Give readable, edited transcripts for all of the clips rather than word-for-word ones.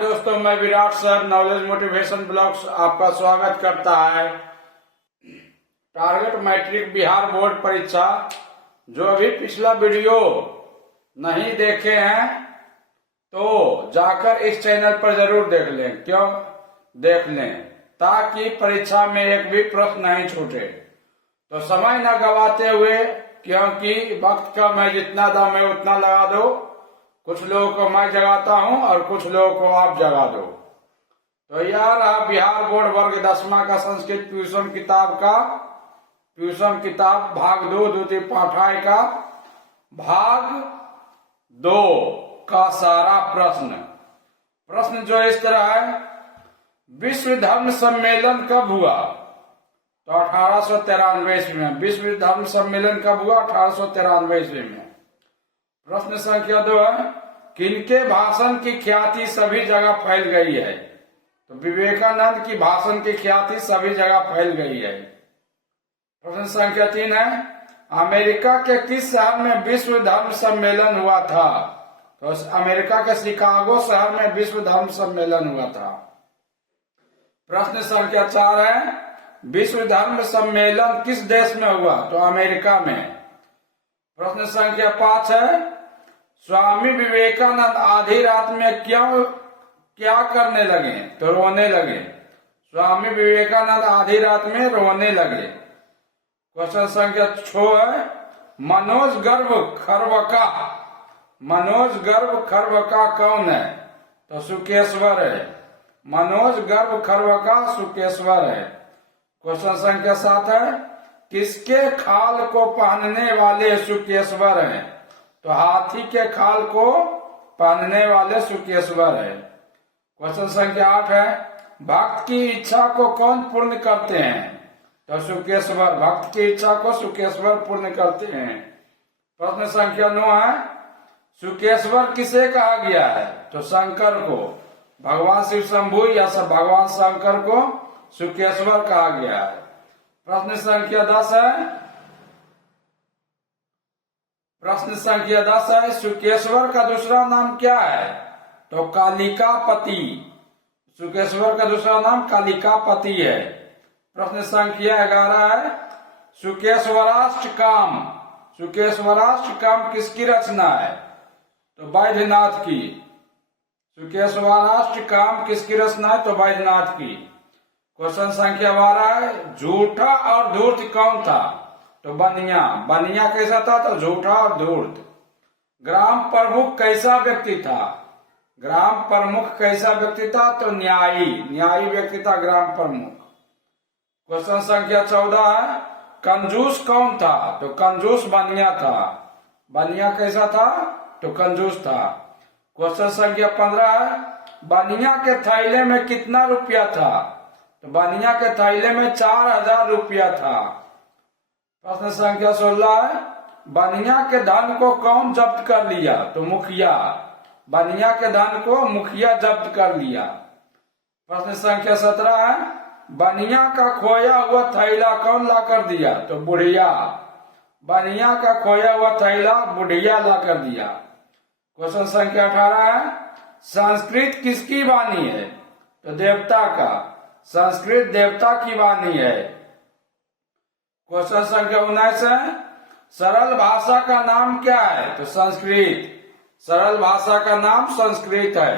दोस्तों, मैं Virat sir knowledge motivation blogs आपका स्वागत करता है। टारगेट मैट्रिक बिहार बोर्ड परीक्षा जो अभी पिछला वीडियो नहीं देखे हैं तो जाकर इस चैनल पर जरूर देख लें। क्यों देख लें? ताकि परीक्षा में एक भी प्रश्न नहीं छूटे। तो समय न गवाते हुए, क्योंकि वक्त का मैं जितना दम है उतना लगा दो। कुछ लोगों को मैं जगाता हूं और कुछ लोगों को आप जगा दो। तो यार, आप बिहार बोर्ड वर्ग 10वां का संस्कृत ट्यूशन किताब भाग 2 द्वितीय पाठाय का भाग 2 का सारा प्रश्न जो इस तरह है। विश्व धर्म सम्मेलन कब हुआ? तो 1893 ईस्वी में। विश्व धर्म सम्मेलन कब हुआ? 1893 ईस्वी में। प्रश्न संख्या 2 है, किनके भाषण की ख्याति सभी जगह फैल गई है? तो विवेकानंद की भाषण की ख्याति सभी जगह फैल गई है। प्रश्न संख्या 3 है, अमेरिका के किस शहर में विश्व धर्म सम्मेलन हुआ था? तो अमेरिका के शिकागो शहर में विश्व धर्म सम्मेलन हुआ था। प्रश्न संख्या 4 है, विश्व धर्म सम्मेलन किस देश में हुआ? तो अमेरिका में। प्रश्न संख्या 5 है, स्वामी विवेकानंद आधी रात में क्या करने लगे? तो रोने लगे। स्वामी विवेकानंद आधी रात में रोने लगे। क्वेश्चन संख्या 6 है, मनोज गर्भ खरवका कौन है? तो सुकेश्वर है। मनोज गर्भ खरवका सुकेश्वर है। क्वेश्चन संख्या 7 है, किसके खाल को पहनने वाले सुकेश्वर हैं? तो हाथी के खाल को पहनने वाले सुकेश्वर है। क्वेश्चन संख्या 8 है, भक्त की इच्छा को कौन पूर्ण करते हैं? तो सुकेश्वर। भक्त की इच्छा को सुकेश्वर पूर्ण करते हैं। प्रश्न संख्या 9 है, सुकेश्वर किसे कहा गया है? तो शंकर को। भगवान शिव शंभु या भगवान शंकर को सुकेश्वर कहा गया है। प्रश्न संख्या 10 है, सुकेश्वर का दूसरा नाम क्या है? तो कालिकापति। सुकेश्वर का दूसरा नाम कालिकापति है। प्रश्न संख्या 11 है, सुकेश्वराष्टकम किसकी रचना है? तो बैद्यनाथ की। सुकेश्वराष्टकम किसकी रचना है? तो बैद्यनाथ की। क्वेश्चन संख्या 12 है, झूठा और धूर्त कौन था? तो बनिया कैसा था? तो झूठा और धूर्त। ग्राम प्रमुख कैसा व्यक्ति था? तो न्यायी व्यक्ति था ग्राम प्रमुख। क्वेश्चन संख्या 14 है, कंजूस कौन था? तो कंजूस बनिया था। बनिया कैसा था? तो कंजूस था। क्वेश्चन संख्या 15 है, बनिया के थैले में कितना रुपया था? तो बनिया के थैले में 4000 रुपया था। प्रश्न संख्या 16 है, बनिया के धन को कौन जब्त कर लिया? तो मुखिया। बनिया के धन को मुखिया जब्त कर लिया। प्रश्न संख्या 17 है, बनिया का खोया हुआ थैला कौन ला कर दिया? तो बुढ़िया। बनिया का खोया हुआ थैला बुढ़िया ला कर दिया। क्वेश्चन संख्या 18 है, संस्कृत किसकी वाणी है? तो देवता का। संस्कृत देवता की वाणी है। क्वेश्चन संख्या 19 है, सरल भाषा का नाम क्या है? तो संस्कृत। सरल भाषा का नाम संस्कृत है।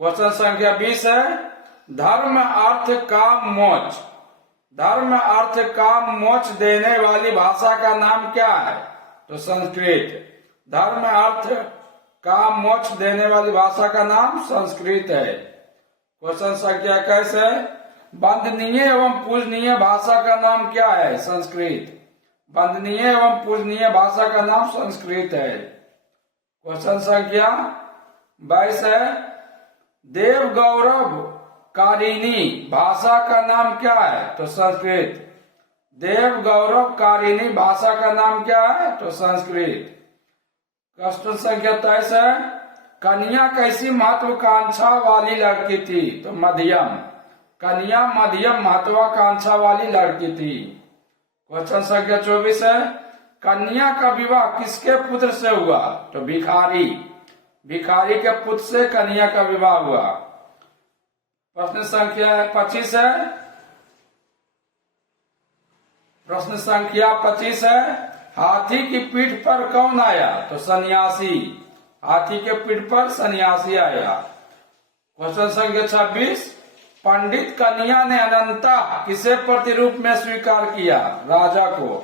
क्वेश्चन संख्या 20 है, धर्म अर्थ काम मोक्ष देने वाली भाषा का नाम क्या है? तो संस्कृत। धर्म अर्थ काम मोक्ष देने वाली भाषा का नाम संस्कृत है। क्वेश्चन संख्या 21 है, वंदनीय एवं पूजनीय भाषा का नाम क्या है? संस्कृत। वंदनीय एवं पूजनीय भाषा का नाम संस्कृत है। क्वेश्चन संख्या 22 है, देव गौरव कारिणी भाषा का नाम क्या है? तो संस्कृत। देव गौरव कारिणी भाषा का नाम क्या है? तो संस्कृत। क्वेश्चन संख्या 23 है, कन्या कैसी महत्वाकांक्षा वाली लड़की थी? तो मध्यम। कन्या मध्यम महत्वाकांक्षा वाली लड़की थी। क्वेश्चन संख्या 24 है, कन्या का विवाह किसके पुत्र से हुआ? तो भिखारी। भिखारी के पुत्र से कन्या का विवाह हुआ। प्रश्न संख्या 25 है। प्रश्न संख्या 25 है, हाथी की पीठ पर कौन आया? तो सन्यासी। हाथी के पीठ पर सन्यासी आया। क्वेश्चन संख्या 26, पंडित कन्या ने अनंता किसे प्रतिरूप में स्वीकार किया? राजा को।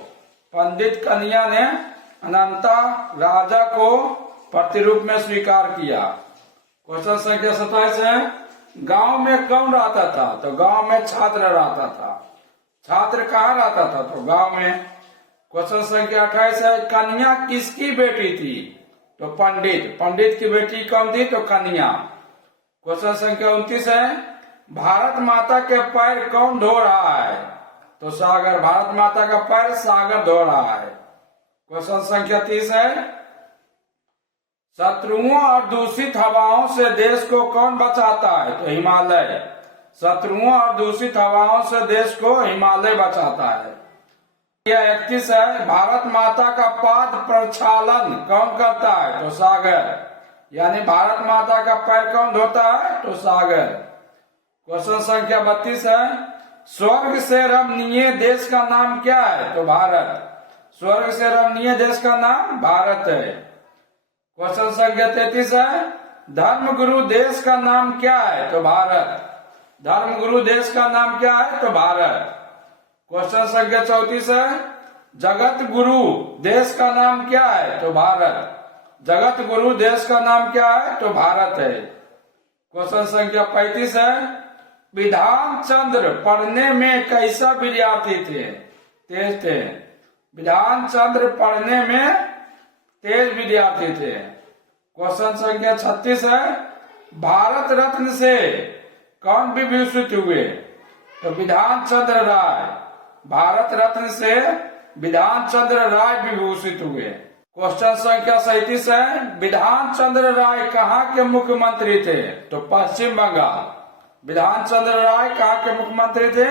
पंडित कन्या ने अनंता राजा को प्रतिरूप में स्वीकार किया। क्वेश्चन संख्या 27 है, गांव में कौन रहता था? तो गांव में छात्र रहता था। छात्र कहाँ रहता था? तो गांव में। क्वेश्चन संख्या 28 है, कन्या किसकी बेटी थी? तो पंडित। पंडित की बेटी कौन थी? तो कन्या। क्वेश्चन संख्या 29 है, भारत माता के पैर कौन धो रहा है? तो सागर। भारत माता का पैर सागर धो रहा है। क्वेश्चन संख्या 30 है, शत्रुओं और दूषित हवाओं से देश को कौन बचाता है? तो हिमालय। शत्रुओं और दूषित हवाओं से देश को हिमालय बचाता है। यह 31 है, भारत माता का पाद प्रक्षालन कौन करता है? तो सागर। यानी भारत माता का पैर कौन धोता है? तो सागर। क्वेश्चन संख्या 32 है, स्वर्ग से रमणीय देश का नाम क्या है? तो भारत। स्वर्ग से रमणीय देश का नाम भारत है। क्वेश्चन संख्या 33 है, धर्मगुरु देश का नाम क्या है? तो भारत। धर्मगुरु देश का नाम क्या है? तो भारत। क्वेश्चन संख्या 34 है, जगत गुरु देश का नाम क्या है? तो भारत। जगत गुरु देश का नाम क्या है? तो भारत है। क्वेश्चन संख्या 35 है, विधान चंद्र पढ़ने में कैसा विद्यार्थी थे? तेज थे। विधान चंद्र पढ़ने में तेज विद्यार्थी थे। क्वेश्चन संख्या 36 है, भारत रत्न से कौन विभूषित हुए? तो विधान चंद्र राय। भारत रत्न से विधान चंद्र राय विभूषित हुए। क्वेश्चन संख्या 37 है, विधान चंद्र राय कहाँ के मुख्यमंत्री थे? तो पश्चिम बंगाल। विधान चंद्र राय कहाँ के मुख्यमंत्री थे?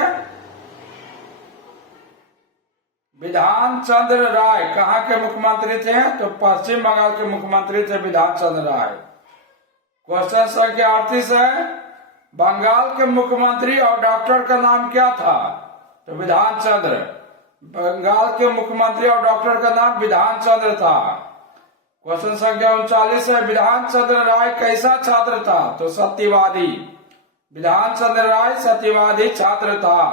विधान चंद्र राय कहाँ के मुख्यमंत्री थे? तो पश्चिम बंगाल के मुख्यमंत्री थे विधान चंद्र राय। क्वेश्चन संख्या 38 है, बंगाल के मुख्यमंत्री और डॉक्टर का नाम क्या था? तो विधान चंद्र। बंगाल के मुख्यमंत्री और डॉक्टर का नाम विधान चंद्र था। क्वेश्चन संख्या 39 है, विधान चंद्र राय कैसा छात्र था? तो सत्यवादी। विधान चंद्र राय सत्यवादी छात्र था।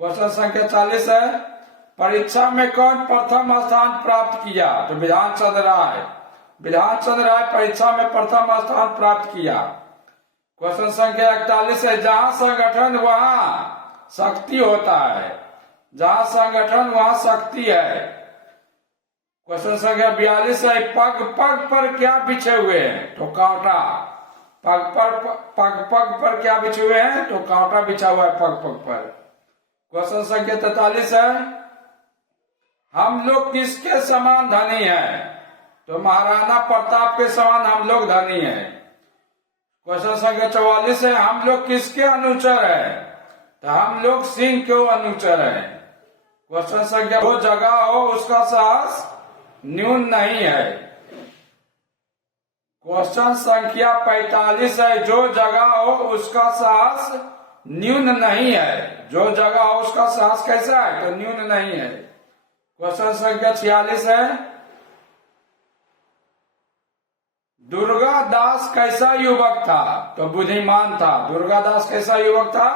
क्वेश्चन संख्या 40 है, परीक्षा में कौन प्रथम स्थान प्राप्त किया? तो विधान चंद्र राय। विधान चंद्र राय परीक्षा में प्रथम स्थान प्राप्त किया। क्वेश्चन संख्या 41 है, जहाँ संगठन वहाँ शक्ति होता है। जहाँ संगठन वहाँ शक्ति है। क्वेश्चन संख्या 42 है, पग पग पर क्या बिछे हुए हैं? तो कांटा। पग पर क्या बिछे हुए हैं? तो कांटा बिछा हुआ है पग पग पर। क्वेश्चन संख्या 43 है, हम लोग किसके समान धनी हैं? तो महाराणा प्रताप के समान हम लोग धनी हैं। क्वेश्चन संख्या 44 है, हम लोग किसके अनुचर हैं? तो हम लोग सिंह के अनुचर हैं। क्वेश्चन संख्या, जो जगह हो उसका साहस न्यून नहीं है। क्वेश्चन संख्या 45 है, जो जगह हो उसका साहस न्यून नहीं है। जो जगह हो उसका साहस कैसा है? तो न्यून नहीं है। क्वेश्चन संख्या 46 है, दुर्गादास कैसा युवक था? तो बुद्धिमान था। दुर्गादास कैसा युवक था?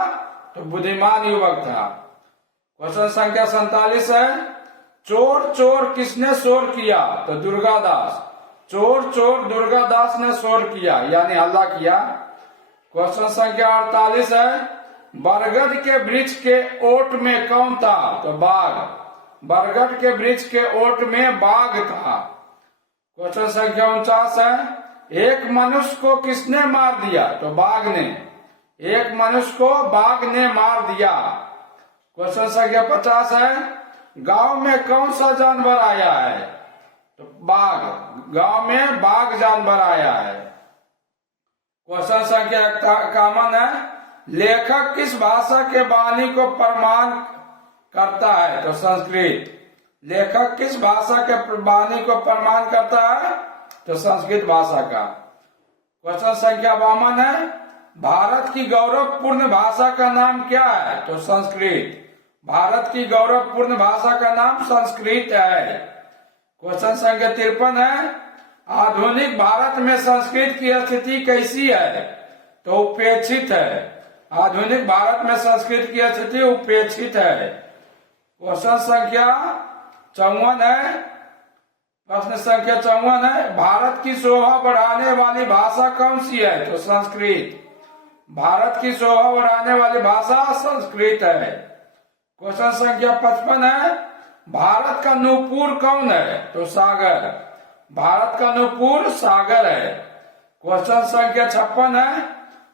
तो बुद्धिमान युवक था। क्वेश्चन संख्या 47 है, चोर चोर किसने शोर किया? तो दुर्गादास। चोर चोर दुर्गादास ने शोर किया, यानी हल्ला किया। क्वेश्चन संख्या 48 है, बरगद के वृक्ष के ओट में कौन था? तो बाघ। बरगद के वृक्ष के ओट में बाघ था। क्वेश्चन संख्या 49 है, एक मनुष्य को किसने मार दिया? तो बाघ ने। एक मनुष्य को बाघ ने मार दिया। क्वेश्चन संख्या 50 है, गांव में कौन सा जानवर आया है? तो बाघ। गांव में बाघ जानवर आया है। क्वेश्चन संख्या 51 है, लेखक किस भाषा के वाणी को प्रमाण करता है? तो संस्कृत। लेखक किस भाषा के वाणी को प्रमाण करता है? तो संस्कृत भाषा का। क्वेश्चन संख्या 52 है, भारत की गौरवपूर्ण भाषा का नाम क्या है? तो संस्कृत। भारत की गौरवपूर्ण भाषा का नाम संस्कृत है। क्वेश्चन संख्या 53 है, आधुनिक भारत में संस्कृत की स्थिति कैसी है? तो उपेक्षित है। आधुनिक भारत में संस्कृत की स्थिति उपेक्षित है। क्वेश्चन संख्या 54 है, प्रश्न संख्या 54 है, भारत की शोभा बढ़ाने वाली भाषा कौन सी है? तो संस्कृत। भारत की शोभा बढ़ाने वाली भाषा संस्कृत है। क्वेश्चन संख्या 55 है, भारत का नूपुर कौन है? तो सागर। भारत का नूपुर सागर है। क्वेश्चन संख्या 56 है,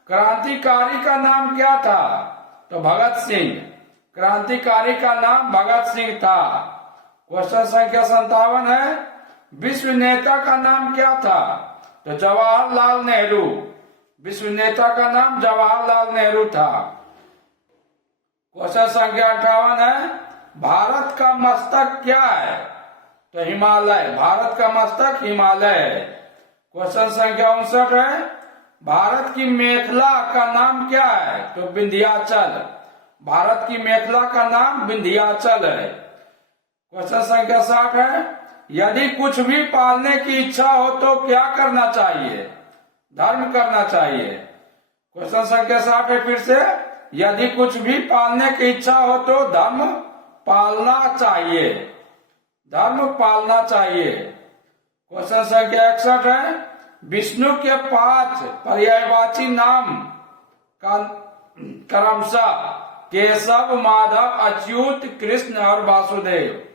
क्रांतिकारी का नाम क्या था? तो भगत सिंह। क्रांतिकारी का नाम भगत सिंह था। क्वेश्चन संख्या 57 है, विश्व नेता का नाम क्या था? तो जवाहरलाल नेहरू। विश्व नेता का नाम जवाहरलाल नेहरू था। क्वेश्चन संख्या 58 है, भारत का मस्तक क्या है? तो हिमालय। भारत का मस्तक हिमालय है। क्वेश्चन संख्या 59 है, भारत की मेखला का नाम क्या है? तो विंध्याचल। भारत की मेखला का नाम विंध्याचल है। क्वेश्चन संख्या 60 है, यदि कुछ भी पालने की इच्छा हो तो क्या करना चाहिए? धर्म करना चाहिए। क्वेश्चन संख्या 60 है फिर से, यदि कुछ भी पालने की इच्छा हो तो धर्म पालना चाहिए। धर्म पालना चाहिए। क्वेश्चन संख्या 61 है, विष्णु के 5 पर्यायवाची नाम का क्रमशः केशव, माधव, अच्युत, कृष्ण और वासुदेव।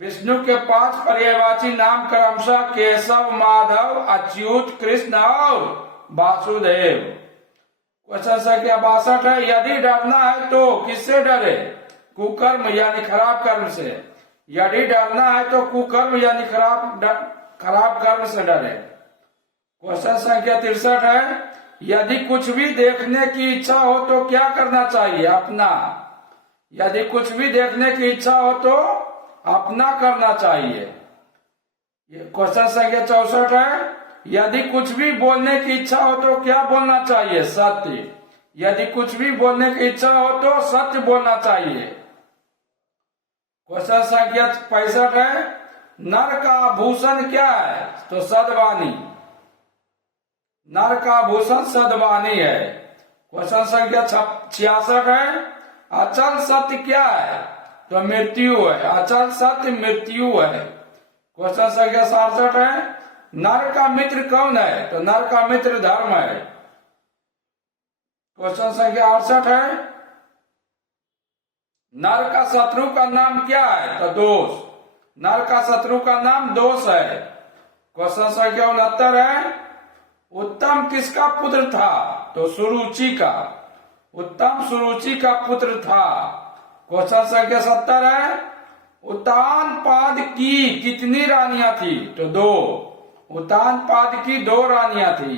विष्णु के 5 पर्यायवाची नाम क्रमशः केशव, माधव, अच्युत, कृष्ण और वासुदेव। क्वेश्चन संख्या 62 है, यदि डरना है तो किससे डरे? कुकर्म यानी खराब कर्म से। यदि डरना है तो कुकर्म यानी खराब कर्म से डरे। क्वेश्चन संख्या 63 है, यदि कुछ भी देखने की इच्छा हो तो क्या करना चाहिए? अपना। यदि कुछ भी देखने की इच्छा हो तो अपना करना चाहिए। क्वेश्चन संख्या 64 है, यदि कुछ भी बोलने की इच्छा हो तो क्या बोलना चाहिए? सत्य। यदि कुछ भी बोलने की इच्छा हो तो सत्य बोलना चाहिए। क्वेश्चन संख्या 65 है, नर का आभूषण क्या है? तो सद्वानी। नर का आभूषण सद्वानी है। क्वेश्चन संख्या 66 है, अचल सत्य क्या है? तो मृत्यु है। अचल सत्य मृत्यु है। क्वेश्चन संख्या 67 है, नर का मित्र कौन है? तो नर का मित्र धर्म है। क्वेश्चन संख्या 68 है, नर का शत्रु का नाम क्या है? तो दोष। नर का शत्रु का नाम दोष है। क्वेश्चन संख्या 69 है, उत्तम किसका पुत्र था? तो सुरुचि का। उत्तम सुरुचि का पुत्र था। क्वेश्चन संख्या 70 है, उत्तानपाद की कितनी रानियां थी? तो 2। उत्तानपाद की 2 रानियां थी।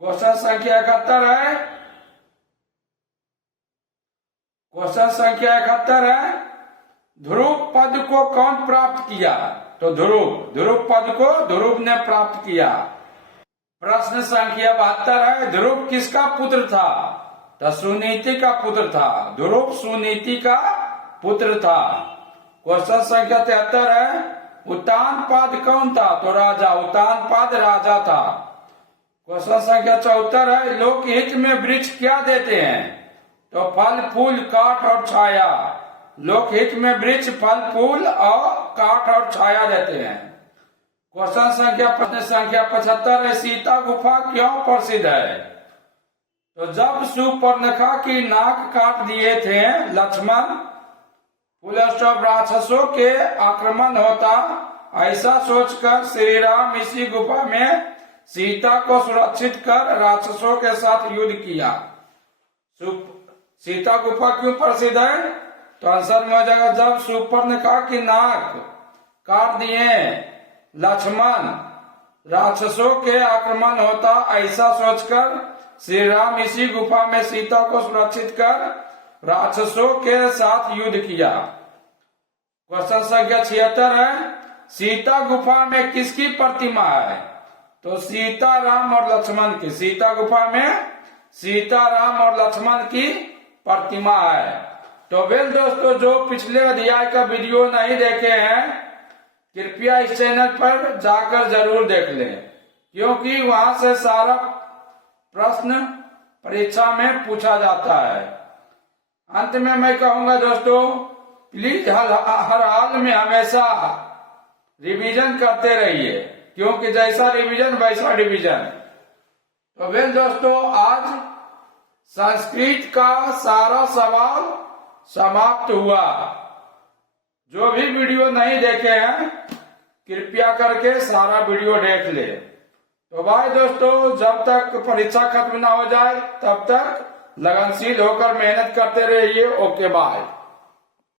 क्वेश्चन संख्या 71 है, क्वेश्चन संख्या 71 है, ध्रुव पद को कौन प्राप्त किया? तो ध्रुव। ध्रुव पद को ध्रुव ने प्राप्त किया। प्रश्न संख्या 72 है, ध्रुव किसका पुत्र था? तो सुनीति का पुत्र था। ध्रुव सुनीति का पुत्र था। क्वेश्चन संख्या 73 है, उत्तानपाद कौन था? तो राजा। उत्तानपाद राजा था। क्वेश्चन संख्या 74 है, लोकहित में वृक्ष क्या देते हैं? तो फल, फूल, काठ और छाया। लोकहित में वृक्ष फल, फूल और काठ और छाया देते हैं। क्वेश्चन संख्या 75 है, सीता गुफा क्यों प्रसिद्ध है? तो जब शूर्पणखा की नाक काट दिए थे लक्ष्मण, फुल स्टॉप, राक्षसों के आक्रमण होता, ऐसा सोचकर श्री राम इसी गुफा में सीता को सुरक्षित कर राक्षसों के साथ युद्ध किया। सीता गुफा क्यों प्रसिद्ध है? तो आंसर में हो जाएगा, जब शूर्पणखा की नाक काट दिए लक्ष्मण, राक्षसों के आक्रमण होता, ऐसा सोचकर श्री राम इसी गुफा में सीता को सुरक्षित कर राक्षसों के साथ युद्ध किया। क्वेश्चन संख्या 76 है, सीता गुफा में किसकी प्रतिमा है? तो सीता, राम और लक्ष्मण की। सीता गुफा में सीता, राम और लक्ष्मण की प्रतिमा है। तो वेल दोस्तों, जो पिछले अध्याय का वीडियो नहीं देखे हैं, कृपया इस चैनल पर जाकर जरूर देख लें, क्योंकि वहां से सारा प्रश्न परीक्षा में पूछा जाता है। अंत में मैं कहूंगा दोस्तों, प्लीज हर हाल में हमेशा रिवीजन करते रहिए, क्योंकि जैसा रिवीजन वैसा डिवीजन। तो वेल दोस्तों, आज संस्कृत का सारा सवाल समाप्त हुआ। जो भी वीडियो नहीं देखे हैं, कृपया करके सारा वीडियो देख ले। तो भाई दोस्तों, जब तक परीक्षा खत्म ना हो जाए तब तक लगनशील होकर मेहनत करते रहिए। Okay bye.